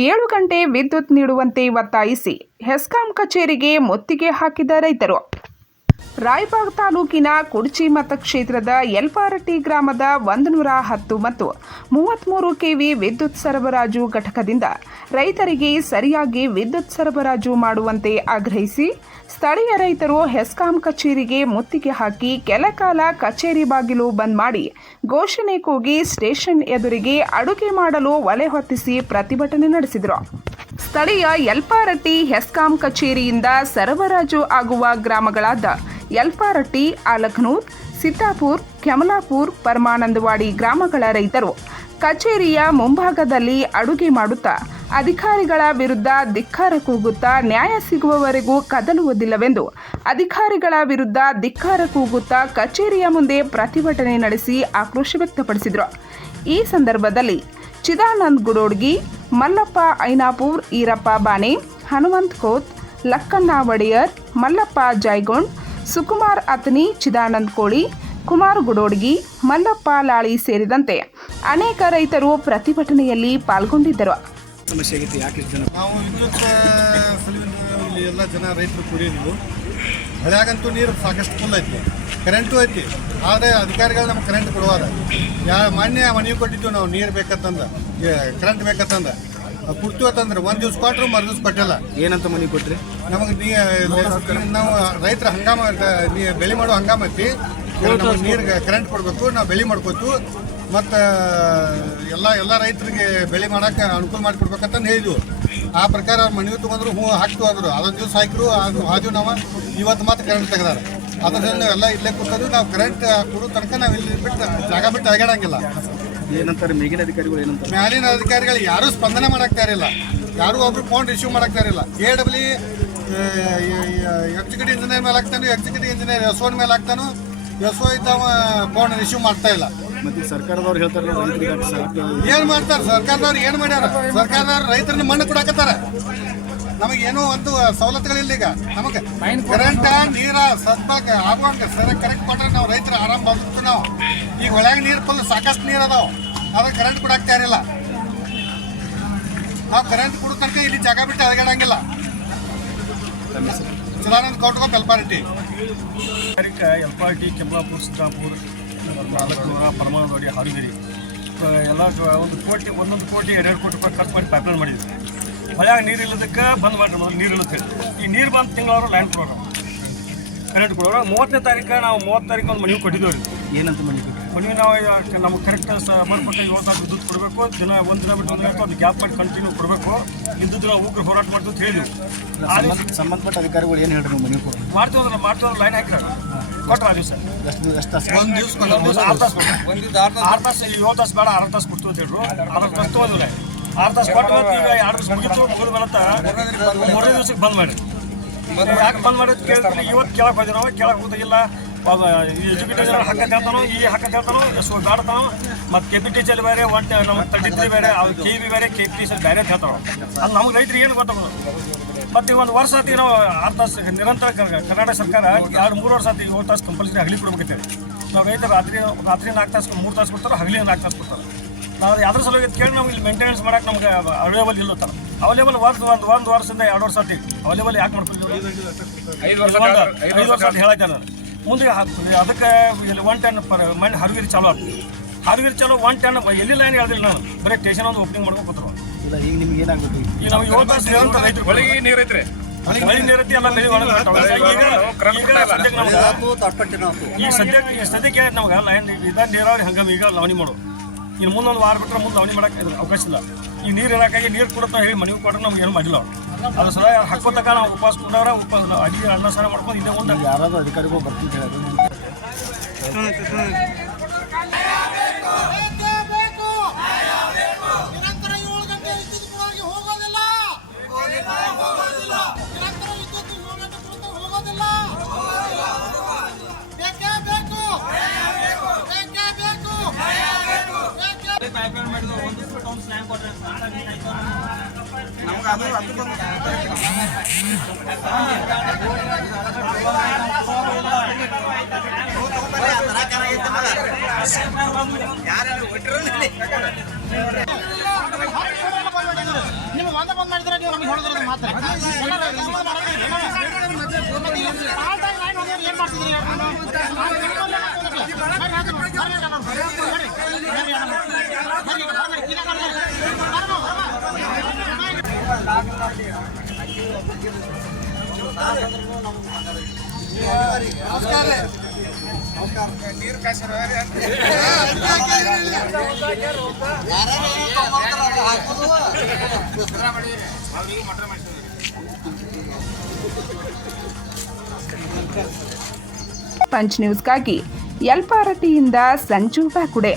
7 ಗಂಟೆ ವಿದ್ಯುತ್ ನೀಡುವಂತೆ ಒತ್ತಾಯಿಸಿ ಹೆಸ್ಕಾಂ ಕಚೇರಿಗೆ ಮುತ್ತಿಗೆ ಹಾಕಿದ ರೈತರು. ರಾಯಬಾಗ್ ತಾಲೂಕಿನ ಕುಡ್ಚಿ ಮತಕ್ಷೇತ್ರದ ಯಲ್ಪಾರಟ್ಟಿ ಗ್ರಾಮದ 110 ಮತ್ತು 33 ಕೆವಿ ವಿದ್ಯುತ್ ಸರಬರಾಜು ಘಟಕದಿಂದ ರೈತರಿಗೆ ಸರಿಯಾಗಿ ವಿದ್ಯುತ್ ಸರಬರಾಜು ಮಾಡುವಂತೆ ಆಗ್ರಹಿಸಿ ಸ್ಥಳೀಯ ರೈತರು ಹೆಸ್ಕಾಂ ಕಚೇರಿಗೆ ಮುತ್ತಿಗೆ ಹಾಕಿ ಕೆಲಕಾಲ ಕಚೇರಿ ಬಾಗಿಲು ಬಂದ್ ಮಾಡಿ ಘೋಷಣೆ ಕೂಗಿ ಸ್ಟೇಷನ್ ಎದುರಿಗೆ ಅಡುಗೆ ಮಾಡಲು ಒಲೆ ಹೊತ್ತಿಸಿ ಪ್ರತಿಭಟನೆ ನಡೆಸಿದರು. ಸ್ಥಳೀಯ ಯಲ್ಪಾರಟ್ಟಿ ಹೆಸ್ಕಾಂ ಕಚೇರಿಯಿಂದ ಸರಬರಾಜು ಆಗುವ ಗ್ರಾಮಗಳಾದ ಯಲ್ಪಾರಟ್ಟಿ, ಆಲಘನೂರ್, ಸಿದ್ದಾಪುರ್, ಕೆಮಲಾಪುರ್, ಪರಮಾನಂದವಾಡಿ ಗ್ರಾಮಗಳ ರೈತರು ಕಚೇರಿಯ ಮುಂಭಾಗದಲ್ಲಿ ಅಡುಗೆ ಮಾಡುತ್ತಾ ಅಧಿಕಾರಿಗಳ ವಿರುದ್ಧ ಧಿಕ್ಕಾರ ಕೂಗುತ್ತಾ ನ್ಯಾಯ ಸಿಗುವವರೆಗೂ ಕದಲುವುದಿಲ್ಲವೆಂದು ಅಧಿಕಾರಿಗಳ ವಿರುದ್ಧ ಧಿಕ್ಕಾರ ಕೂಗುತ್ತಾ ಕಚೇರಿಯ ಮುಂದೆ ಪ್ರತಿಭಟನೆ ನಡೆಸಿ ಆಕ್ರೋಶ ವ್ಯಕ್ತಪಡಿಸಿದರು. ಈ ಸಂದರ್ಭದಲ್ಲಿ ಚಿದಾನಂದ್ ಗುಡೋಡ್ಗಿ, ಮಲ್ಲಪ್ಪ ಐನಾಪುರ್, ಈರಪ್ಪ ಬಾನೆ, ಹನುಮಂತ್ ಕೋತ್, ಲಕ್ಕಣ್ಣ ಒಡೆಯರ್, ಮಲ್ಲಪ್ಪ ಜಾಯ್ಗೊಂಡ್, ಸುಕುಮಾರ್ ಅತನಿ, ಚಿದಾನಂದ್ ಕೋಳಿ, ಕುಮಾರ್ ಗುಡೋಡ್ಗಿ, ಮಲ್ಲಪ್ಪ ಲಾಳಿ ಸೇರಿದಂತೆ ಅನೇಕ ರೈತರು ಪ್ರತಿಭಟನೆಯಲ್ಲಿ ಪಾಲ್ಗೊಂಡಿದ್ದರು. ನಾವು ವಿದ್ಯುತ್ ಎಲ್ಲ ಜನ ರೈತರು ಕುಡಿಯೋದು ಹೊಳೆಯಾಗಂತೂ ನೀರು ಸಾಕಷ್ಟು ಫುಲ್ ಐತಿ, ಕರೆಂಟು ಐತಿ. ಆದರೆ ಅಧಿಕಾರಿಗಳು ನಮ್ಗೆ ಕರೆಂಟ್ ಕೊಡುವಾಗ ಮಾನ್ಯ ಮನವಿ ಕೊಟ್ಟಿದ್ದು ನಾವು ನೀರು ಬೇಕಂತಂದ, ಕರೆಂಟ್ ಬೇಕಂತಂದ ಕೊಡ್ತೀವಿ ಅಂತಂದ್ರೆ ಒಂದು ದಿವ್ಸ ಕೊಟ್ಟರು ಮರು ದಿವ್ಸ ಕೊಟ್ಟಿಲ್ಲ. ಏನಂತ ಮನವಿ ಕೊಟ್ರಿ? ನಮಗೆ ನಾವು ರೈತರ ಹಂಗಾಮ ಬೆಳೆ ಮಾಡೋ ಹಂಗಾಮ ಐತಿ, ನೀರು ಕರೆಂಟ್ ಕೊಡಬೇಕು, ನಾವು ಬೆಳೆ ಮಾಡ್ಕೋತು ಮತ್ತು ಎಲ್ಲ ರೈತರಿಗೆ ಬೆಳೆ ಮಾಡೋಕೆ ಅನುಕೂಲ ಮಾಡಿಕೊಡ್ಬೇಕಂತ ಹೇಳಿದ್ವು. ಆ ಪ್ರಕಾರ ಅವ್ರು ಮನವಿ ತೊಗೊಂಡ್ರು, ಹಾಕ್ತು ಅಂದರು. ಅದೊಂದು ದಿವಸ ಹಾಕಿದ್ರು, ಆದ್ವು ನಾವು ಇವತ್ತು ಮತ್ತೆ ಕರೆಂಟ್ ತೆಗೆದಾರೆ. ಅದರಿಂದ ಎಲ್ಲ ಇಲ್ಲೇ ಕೂತದ್ದು. ನಾವು ಕರೆಂಟ್ ಕೊಡೋ ತನಕ ನಾವು ಇಲ್ಲಿ ಬಿಟ್ಟು ಜಾಗ ಬಿಟ್ಟು ಅಗಾಡಂಗಿಲ್ಲ. ಏನಂತಾರೆ ಮೇಲಿನ ಅಧಿಕಾರಿಗಳು? ಏನಂತಾರೆ ಮೇಲಿನ ಅಧಿಕಾರಿಗಳು ಯಾರೂ ಸ್ಪಂದನೆ ಮಾಡಾಕ್ತಾ ಇರಲಿಲ್ಲ, ಯಾರೂ ಒಬ್ರು ಫೋನ್ ರಿಸೀವ್ ಮಾಡಾಕ್ತಾ ಇರಲಿಲ್ಲ. AW ಎಕ್ಸಿಕ್ಯೂಟಿವ್ ಇಂಜಿನಿಯರ್ ಮೇಲೆ ಹಾಕ್ತಾನು, ಎಕ್ಸಿಕ್ಯೂಟಿವ್ ಇಂಜಿನಿಯರ್ SO ಮೇಲೆ ಹಾಕ್ತಾನು, SO ಇದ್ದಾವ ಫೋನ್ ರಿಸೀವ್ ಮಾಡ್ತಾ ಇಲ್ಲ. ಮತ್ತೆ ಸರ್ಕಾರದವ್ರು ಹೇಳ್ತಾರೆ ಏನು ಮಾಡ್ತಾರೆ? ಸರ್ಕಾರದವ್ರು ಏನು ಮಾಡ್ಯಾರ? ಸರ್ಕಾರದವ್ರು ರೈತರನ್ನ ಮಣ್ಣು ಕೊಡಾಕತ್ತಾರ. ನಮಗೇನೋ ಒಂದು ಸವಲತ್ತುಗಳಿಲ್ಲ. ಈಗ ನಮಗೆ ಕರೆಂಟ್ ನೀರ ಸದ್ಬಳಕೆ ಆಗುವಂಗೆ ಸರಿ ಕರೆಕ್ಟ್ ಕೊಟ್ರೆ ನಾವು ರೈತರು ಆರಾಮ ಬದುಕ್ತೀವಿ. ನಾವು ಈಗ ಹೊಳೆಯಾಗ ನೀರು ಫುಲ್ ಸಾಕಷ್ಟು ನೀರು ಅದಾವ, ಅದಕ್ಕೆ ಕರೆಂಟ್ ಕೊಡಾಕ್ತಾ ಇರಲಿಲ್ಲ. ನಾವು ಕರೆಂಟ್ ಕೊಡೋ ತನಕ ಇಲ್ಲಿ ಜಾಗ ಬಿಟ್ಟು ಅಳಗಾಡಂಗಿಲ್ಲ. ಚಿದಾನಂದ್ ಕೌಟ್ಕೋ, ಯಲ್ಪಾರಟ್ಟಿ. ಯಲ್ಪಾರಟ್ಟಿ, ಕೆಮಲಾಪುರ್, ಸಿದ್ದಾಪುರ್, ಆಲಘನೂರ, ಪರಮಾನಂದವಾಡಿ, ಹಾರುಗಿರಿ ಎಲ್ಲ ಒಂದೊಂದು ಕೋಟಿ 2 ಕೋಟಿ ರೂಪಾಯಿ ಖರ್ಚು ಮಾಡಿ ಪೈಪ್ಲೈನ್ ಮಾಡಿದ್ವಿ. ಹೊಳೆಯಾಗ ನೀರು ಇಲ್ಲದಕ್ಕೆ ಬಂದ್ ಮಾಡಿ ನೀರು ಇಲ್ಲತ್ತೆ. ಈ ನೀರು ಬಂದು ತಿಂಗಳವರು ಲೈನ್ ಕೊಡೋರು, ಕರೆಂಟ್ ಕೊಡೋರು. 30ನೇ ತಾರೀಕು ನಾವು 30 ತಾರೀಕು ಒಂದು ಮನವಿ ಕೊಟ್ಟಿದ್ದೇವೆ ರೀ. ಏನಂತ ಮನವಿ ಕೊಟ್ಟರು? ಮನವಿ ನಾವು ನಮ್ಗೆ ಕರೆಕ್ಟ್ ಬರ್ಪಟ್ಟು 7 ತಾಸು ವಿದ್ಯುತ್ ಕೊಡಬೇಕು, ಒಂದು ದಿನ ಬಿಟ್ಟು ಅದು ಗ್ಯಾಪ್ ಮಾಡಿ ಕಂಟಿನ್ಯೂ ಕೊಡಬೇಕು, ಇದ್ದು ನಾವು ಉಗ್ರ ಹೋರಾಟ ಮಾಡ್ತೀವಿ ಅಂತ ಹೇಳಿದ್ವಿ. ಸಂಬಂಧಪಟ್ಟ ಅಧಿಕಾರಿಗಳು ಏನು ಹೇಳ್ರಿ? ಮನವಿ ಕೊಟ್ಟು ಮಾಡ್ತೀವಿ ಲೈನ್ ಹಾಕಿದಾಗ ಕೊಟ್ಟರು. ಆ ದಿವಸ ಒಂದು ದಿವ್ಸ 6 ತಾಸು 7 ತಾಸು ಬೇಡ 6 ತಾಸು ಕೊಡ್ತೀವಿ ಅಂತ ಹೇಳಿದ್ರು. 6 ತಾಸು ತೊಗೊಂಡಿಲ್ಲ. 6 ತಾಸು ಕೊಟ್ಟು ಈಗ 2 ದಿವಸ ಮುಗಿತು. ಮುಗಿದು ಬರತ್ತ 3ನೇ ದಿವಸಕ್ಕೆ ಬಂದ್ ಮಾಡಿ. ಯಾಕೆ ಬಂದ್ ಮಾಡೋದು ಕೇಳ್ತೀನಿ. ಇವತ್ತು ಕೇಳಕ್ಕೆ ಹೋಗಿ ನಾವು ಕೇಳಕ್ಕೆ ಹೋದಾಗಿಲ್ಲ. ಎಜುಕೇಟರ್ ಹಾಕತ್ತೆ ಹೇಳ್ತಾನೋ, ಈ ಹಾಕತ್ತೆ ಹೇಳ್ತಾನೋ, SO ಬೇಡ್ತಾನೋ, ಮತ್ತು KPTCL ಬೇರೆ, ನಮ್ಮ 33 ಬೇರೆ, KV ಬೇರೆ, KPTCL ಬೇರೆ ಅಂತ ಹೇಳ್ತಾವೆ. ಅದು ನಮ್ಗೆ ರೈತರಿಗೆ ಏನು ಗೊತ್ತಾಗೋದು? ಮತ್ತು ಒಂದು ವರ್ಷ ಆತಿ ನಾವು 6 ತಾಸು ನಿರಂತರ ಕರ್ನಾಟಕ ಸರ್ಕಾರ 2-3 ವರ್ಷ ಆತಿ 7 ತಾಸು ಕಂಪಲ್ಸರಿ ಹಗಲಿ ಕೊಡ್ಬೇಕೈತೆ. ನಾವು ರೈತರು ರಾತ್ರಿ 4 ತಾಸು 3 ತಾಸು ಕೊಡ್ತಾರೆ, ಹಗಲಿ 4 ತಾಸು ಕೊಡ್ತಾರೆ. ನಾವು ಯಾವ್ದ್ರ ಸಲುವಾಗಿ ಕೇಳಿ ನಾವು ಇಲ್ಲಿ ಮೇಂಟೆನೆನ್ಸ್ ಮಾಡಕ್ಕೆ ನಮ್ಗೆ ಅವೈಲೇಬಲ್ ಇಲ್ಲತ್ತಾರ. ಅವೈಲೇಬಲ್ ಒಂದು ವರ್ಷದಿಂದ 2 ವರ್ಷ ಆತಿ ಅವೈಲೇಬಲ್ ಯಾಕೆ ಮಾಡ್ಕೊಳ್ತೀವಿ? 5 ವರ್ಷ ಅಂತ ಹೇಳಕ್ಕೆ ನಾನು ಮುಂದೆ ಅದಕ್ಕೆ ಇಲ್ಲಿ 1 ಟನ್ ಮಣ್ಣು ಹಾರುಗಿರಿ ಚಾಲು ಆಗ್ತದೆ. ಹಾರುಗಿರಿ ಚಾಲು 1 ಟನ್ ಎಲ್ಲಿ ಲೈನ್ ಹೇಳ್ದಿಲ್ಲ. ನಾನು ಬರೀ ಸ್ಟೇಷನ್ ಒಂದು ಓಪನಿಂಗ್ ಮಾಡ್ಕೊಂಡು ಕೂತ್ರು. ಈಗ ನಿಮ್ಗೆ ಏನಾಗ್ಬೇಕು? ಈಗ ನಾವು 7 ತಾಸು ನಿರಂತರ ರೈತರು ಹೊಳೆಗೆ ನೀರು ಐತ್ರಿ, ಮಳೆ ನೀರೈತಿ, ಎಲ್ಲ ಬೆಳೆ ಈ ಸದ್ಯಕ್ಕೆ ನಮ್ಗೆ ಲೈನ್ ಇದ ನೀರಾವರಿ ಹಂಗಾಮಿ ಈಗ ಲವಣಿ ಮಾಡೋದು. ಇನ್ನು ಮುಂದೊಂದು ವಾರ ಬಿಟ್ಟರೆ ಮುಂದೆ ಲವಣಿ ಮಾಡೋಕೆ ಅವಕಾಶ ಇಲ್ಲ. ಈ ನೀರು ಇರೋಕ್ಕಾಗಿ ನೀರು ಕೊಡುತ್ತಾ ಹೇಳಿ ಮನವಿ ಕೊಟ್ಟರೆ ನಮ್ಗೆ ಏನು ಮಾಡಿಲ್ಲ. ಅದು ಸಲ ಹಾಕೋತಕ್ಕ ನಾವು ಉಪವಾಸ ಕೊಂಡವ್ರ ಅಡಿಗೆ ಅನ್ನ ಸಾರ ಮಾಡ್ಕೊಂಡು ಇಲ್ಲೇ ಮುಂದೆ ಯಾರಾದ್ರೂ ಅಧಿಕಾರಿಗಳು ಬರ್ತೀನಿ ಹೇಳೋದು. ಯಾರು ನಿಮ್ಗೆ ಒಂದ ಬಂದ್ ಮಾಡಿದ್ರೆ ನೀವು ನಮ್ಗೆ ಹೊಡೆದ್ರೆ ಮಾತ್ರ ಏನ್ ಮಾಡ್ತಿದ್ರಿ ನೀರು ಕಾಸಿರ ಪಂಚ್ ನ್ಯೂಸ್ಗಾಗಿ ಯಲ್ಪಾರಟ್ಟಿಯಿಂದ ಸಂಜು ಬ್ಯಾಕುಡೆ.